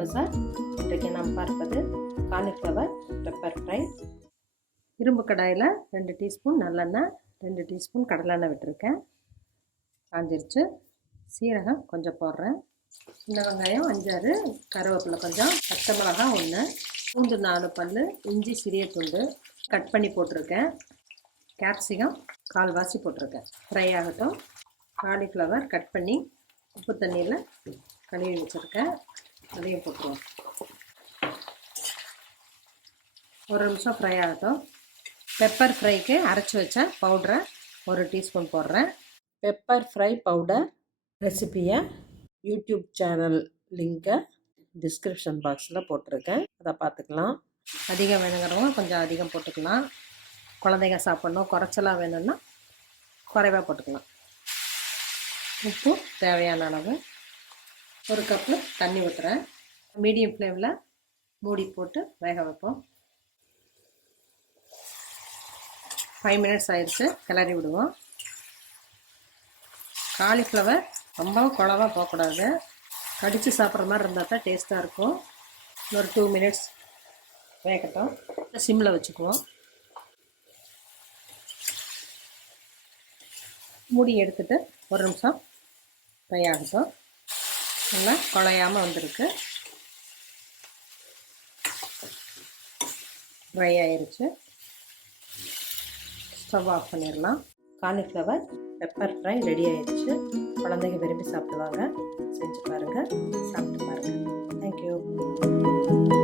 பஜார். இன்றைக்கு நாம் பார்ப்பது காலிஃப்ளவர் பெப்பர் ஃப்ரை. இரும்பு கடாயில் 2 டீஸ்பூன் நல்லெண்ணெய், 2 டீஸ்பூன் கடலெண்ணெய் விட்டுருக்கேன். காஞ்சிருச்சு. சீரகம் கொஞ்சம் போடுறேன். சின்ன வெங்காயம் 5-6, கருவேப்பிலை கொஞ்சம், பச்சை மிளகாய் 1, பூண்டு 4 பல், இஞ்சி சிறிய துண்டு கட் பண்ணி போட்டிருக்கேன். கேப்சிகம் 1/4 வாசி போட்டிருக்கேன். ஃப்ரை ஆகட்டும். காலிஃப்ளவர் கட் பண்ணி உப்பு தண்ணியில் கழுவி வச்சுருக்கேன். அதையும் போட்டுருவோம். ஒரு நிமிஷம் ஃப்ரை ஆகட்டும். பெப்பர் ஃப்ரைக்கு அரைச்சி வச்ச பவுடரை 1 டீஸ்பூன் போடுறேன். பெப்பர் ஃப்ரை பவுடர் ரெசிப்பியை யூடியூப் சேனல் லிங்கை டிஸ்கிரிப்ஷன் பாக்ஸில் போட்டிருக்கேன். அதை பார்த்துக்கலாம். அதிகம் வேணுங்கிறவங்க கொஞ்சம் அதிகம் போட்டுக்கலாம். குழந்தைங்க சாப்பிட்ணும், குறைச்சலாக வேணும்னா குறைவாக போட்டுக்கலாம். உப்பு தேவையான அளவு. 1 கப்பு தண்ணி ஊற்றுறேன். மீடியம் ஃப்ளேமில் மூடி போட்டு வேக வைப்போம். 5 மினிட்ஸ் ஆயிடுச்சு. கிளறி விடுவோம். காலிஃப்ளவர் ரொம்ப குழவா போகக்கூடாது. கடித்து சாப்பிட்ற மாதிரி இருந்தால் தான் டேஸ்ட்டாக இருக்கும். ஒரு 2 மினிட்ஸ் வேகட்டும். சிம்மில் வச்சுக்குவோம். மூடி எடுத்துகிட்டு 1 நிமிஷம் ஃப்ரை ஆகட்டும். நல்லா குழையாமல் வந்திருக்கு. ஃப்ரை ஆயிடுச்சு. ஸ்டவ் ஆஃப் பண்ணிடலாம். காலிஃப்ளவர் பெப்பர் ஃப்ரை ரெடி ஆயிடுச்சு. குழந்தைங்க விரும்பி சாப்பிடுவாங்க. செஞ்சு பாருங்கள், சாப்பிட்டு பாருங்கள். தேங்க்யூ.